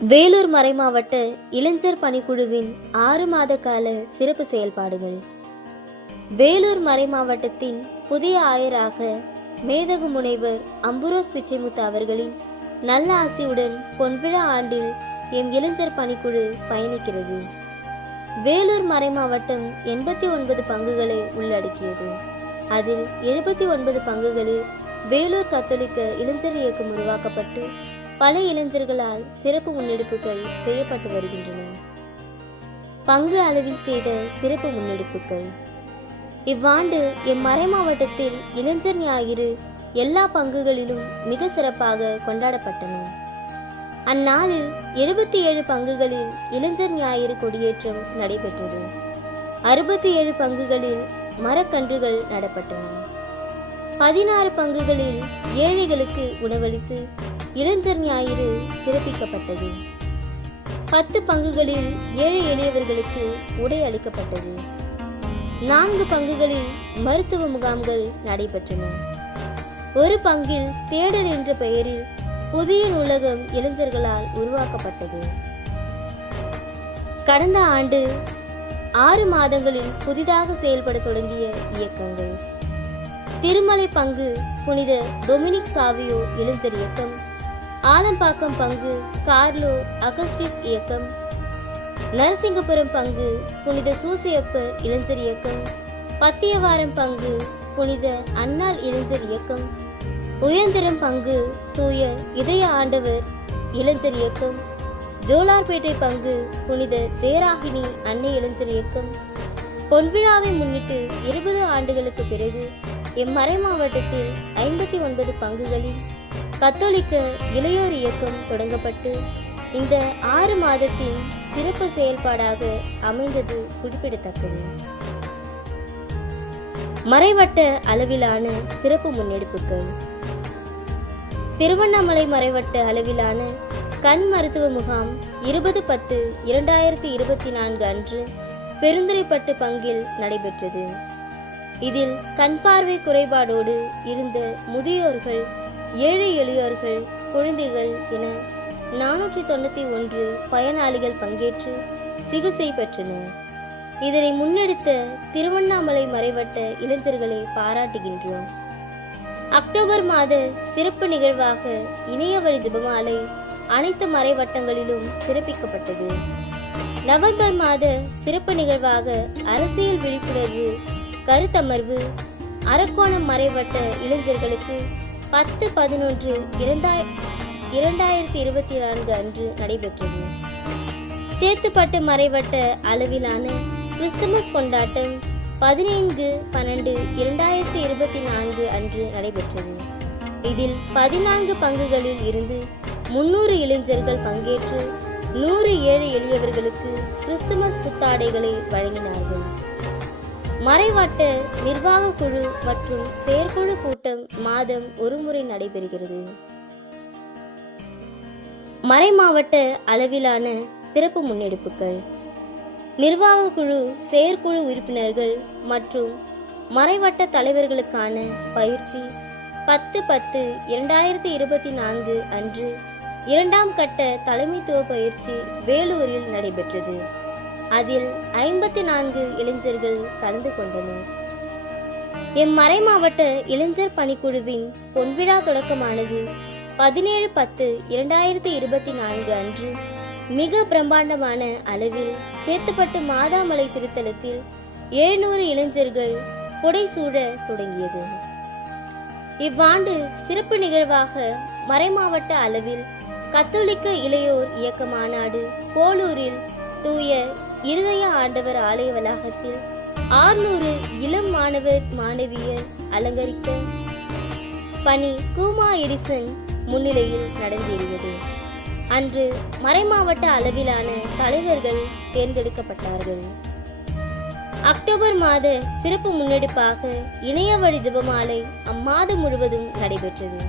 வேலூர் மறைமாவட்ட இளைஞர் பணிக்குழுவின் 6 மாத கால சிறப்பு செயல்பாடுகள். வேலூர் மறைமாவட்டத்தின் புதிய ஆயராக மேதகு முனைவர் அம்புரோஸ் பிச்சைமுத்து அவர்களின் நல்ல ஆசியுடன் பொன்விழா ஆண்டில் எம் இளைஞர் பணிக்குழு பயணிக்கிறது. வேலூர் மறைமாவட்டம் 89 பங்குகளை உள்ளடக்கியது. அதில் 79 பங்குகளில் வேலூர் கத்தோலிக்க இளைஞர் இயக்கம் உருவாக்கப்பட்டு பல இளைஞர்களால் சிறப்பு முன்னெடுப்புகள் செய்யப்பட்டு வருகின்றன. பங்கு அளவில் செய்த சிறப்பு முன்னெடுப்புகள். இவ்வாண்டு எம் மறைமாவட்டத்தில் இளைஞர் ஞாயிறு எல்லா பங்குகளிலும் மிக சிறப்பாக கொண்டாடப்பட்டன. அந்நாளில் 77 பங்குகளில் இளைஞர் ஞாயிறு கொடியேற்றம் நடைபெற்றது. 67 பங்குகளில் மரக்கன்றுகள் நடப்பட்டன. 16 பங்குகளில் ஏழைகளுக்கு உணவளித்து இளைஞர் ஞாயிறு சிறப்பிக்கப்பட்டது. 10 பங்குகளில் ஏழை எளியவர்களுக்கு உடை அளிக்கப்பட்டது. 4 பங்குகளில் மருத்துவ முகாம்கள் நடைபெற்றன. ஒரு பங்கில் தேடல் என்ற பெயரில் புதிய நூலகம் இளைஞர்களால் உருவாக்கப்பட்டது. கடந்த ஆண்டு 6 மாதங்களில் புதிதாக செயல்பட தொடங்கிய இயக்கங்கள். திருமலை பங்கு புனித டொமினிக் சாவியோ இளைஞர் இயக்கம். ஆலம்பாக்கம் பங்கு கார்லோ அகஸ்டிஸ் இயக்கம். நரசிங்கபுரம் பங்கு புனித சூசையப்பர் இளைஞர் இயக்கம். பத்தியவாரம் பங்கு புனித அன்னாள் இளைஞர் இயக்கம். உயர்ந்திரம் பங்கு தூய இதய ஆண்டவர் இளைஞர் இயக்கம். ஜோலார்பேட்டை பங்கு புனித ஜெயராகினி அன்னை இளைஞர் இயக்கம். பொன்விழாவை முன்னிட்டு 20 ஆண்டுகளுக்கு பிறகு எம் மறைமாவட்டத்தில் 59 பங்குகளில் கத்தோலிக்க இளையோர் இயக்கம் தொடங்கப்பட்டு இந்த 6 மாதத்தின் சிறப்பு செயல்பாடாக அமைந்தது குறிப்பிடத்தக்கது. மறைவட்ட அளவிலான சிறப்பு முன்னெடுப்புகள். திருவண்ணாமலை மறைவட்ட அளவிலான கண் மருத்துவ முகாம் 20/10/2024 அன்று பெருந்துறைப்பட்டு பங்கில் நடைபெற்றது. இதில் கண் பார்வை குறைபாடோடு இருந்த முதியோர்கள், ஏழை எளியோர்கள், குழந்தைகள் என 491 பயனாளிகள் பங்கேற்று சிகிச்சை பெற்றனர். இதனை முன்னெடுத்த திருவண்ணாமலை மறைவட்ட இளைஞர்களை பாராட்டுகின்றோம். அக்டோபர் மாத சிறப்பு நிகழ்வாக இணையவழி ஜெபமாலை அனைத்து மறைவட்டங்களிலும் சிறப்பிக்கப்பட்டது. நவம்பர் மாத சிறப்பு நிகழ்வாக அரசியல் விழிப்புணர்வு கருத்தமர்வு அரக்கோணம் மறைவட்ட இளைஞர்களுக்கு 10/11/2024 அன்று நடைபெற்றது. சேத்துப்பட்டு மறைவட்ட அளவிலான கிறிஸ்துமஸ் கொண்டாட்டம் 15/12/2024 அன்று நடைபெற்றது. இதில் 14 பங்குகளில் இருந்து 300 இளைஞர்கள் பங்கேற்று 100 ஏழை எளியவர்களுக்கு கிறிஸ்துமஸ் புத்தாடைகளை வழங்கினார்கள். மறைவட்ட நிர்வாக குழு மற்றும் செயற்குழு கூட்டம் மாதம் ஒரு முறை நடைபெறுகிறது. மறைமாவட்ட அளவிலான சிறப்பு முன்னெடுப்புகள். நிர்வாக குழு, செயற்குழு உறுப்பினர்கள் மற்றும் மறைவட்ட தலைவர்களுக்கான பயிற்சி 10/10/2024 அன்று 2ஆம் கட்ட தலைமைத்துவ பயிற்சி வேலூரில் நடைபெற்றது. அதில் 54 இளைஞர்கள் கலந்து கொண்டனர். எம் மறைமாவட்ட இளைஞர் பணிக்குழுவின் பொன்விழா தொடக்கமானது 17/10/2024 அன்று மிக பிரம்மாண்டமான அளவில் சேத்துப்பட்டு மாதாமலை திருத்தலத்தில் 700 இளைஞர்கள் புடைசூழ தொடங்கியது. இவ்வாண்டு சிறப்பு நிகழ்வாக மறைமாவட்ட அளவில் கத்தோலிக்க இளையோர் இயக்க மாநாடு போலூரில் தூய இருதய ஆண்டவர் ஆலய வளாகத்தில் 600 இளம் மாணவர் மாணவியர் அலங்கரிக்க பணி கூமா எடிசன் முன்னிலையில் நடந்தேறியது. அன்று மறைமாவட்ட அளவிலான தலைவர்கள் தேர்ந்தெடுக்கப்பட்டார்கள். அக்டோபர் மாத சிறப்பு முன்னெடுப்பாக இணையவழி ஜெபமாலை அம்மாதம் முழுவதும் நடைபெற்றது.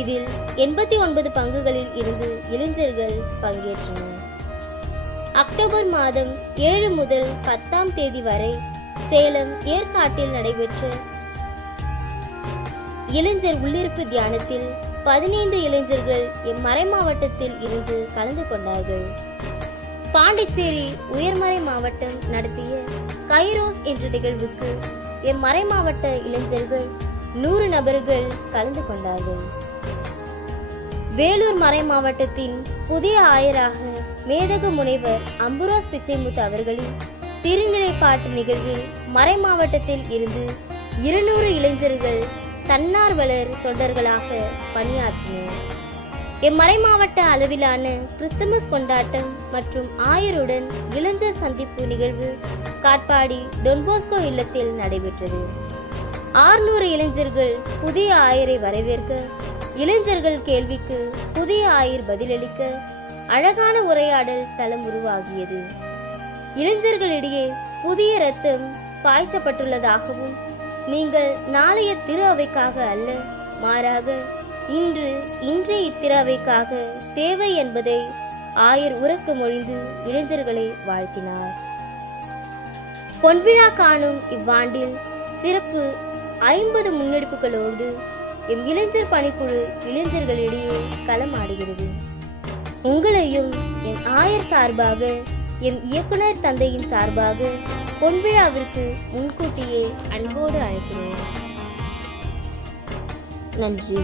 இதில் 89 பங்குகளில் இருந்து இளைஞர்கள் பங்கேற்றனர். அக்டோபர் மாதம் 7 முதல் 10ஆம் தேதி வரை சேலம் ஏற்காட்டில் நடைபெற்ற இளைஞர் உள்ளிருப்பு தியானத்தில் 15 இளைஞர்கள் எம் மறைமாவட்டத்தில் இருந்து கலந்து கொண்டார்கள். பாண்டிச்சேரி உயர்மறை மாவட்டம் நடத்திய கைரோஸ் என்ற நிகழ்வுக்கு எம் மறைமாவட்ட இளைஞர்கள் 100 நபர்கள் கலந்து கொண்டார்கள். வேலூர் மறை மாவட்டத்தின் புதிய ஆயராக மேதகு முனைவர் அம்புராஸ் பிச்சைமுத்து அவர்களின் திருநிலைப்பாட்டு நிகழ்வில் மறை மாவட்டத்தில் இருந்து 200 இளைஞர்கள் தன்னார்வலர் தொண்டர்களாக பணியாற்றினர். எம்மறை மாவட்ட அளவிலான கிறிஸ்துமஸ் கொண்டாட்டம் மற்றும் ஆயருடன் இளைஞர் சந்திப்பு நிகழ்வு காட்பாடி டொன்போஸ்கோ இல்லத்தில் நடைபெற்றது. 600 இளைஞர்கள் புதிய ஆயரை வரவேற்க, இளைஞர்கள் கேள்விக்கு புதிய ஆயர் பதிலளிக்க அழகான உரையாடல் தளம் உருவாகியது. இளைஞர்களிடையே புதிய இரத்தம் பாய்ச்சப்பட்டுள்ளதாகவும், நீங்கள் நாளைய திரு அவைக்காக அல்ல, மாறாக இன்றைய இத்திரு அவைக்காக தேவை என்பதை ஆயர் உரக்க மொழிந்து இளைஞர்களை வாழ்த்தினார். பொன்விழா காணும் இவ்வாண்டில் சிறப்பு 50 முன்னெடுப்புகளோடு எம் இளைஞர் பணிக்குழு இளைஞர்களிடையே களமாடுகிறது. உங்களையும் என் ஆயர் சார்பாக, எம் இயக்குனர் தந்தையின் சார்பாக பொன்விழாவிற்கு முன்கூட்டியே அன்போடு அழைக்கிறேன். நன்றி.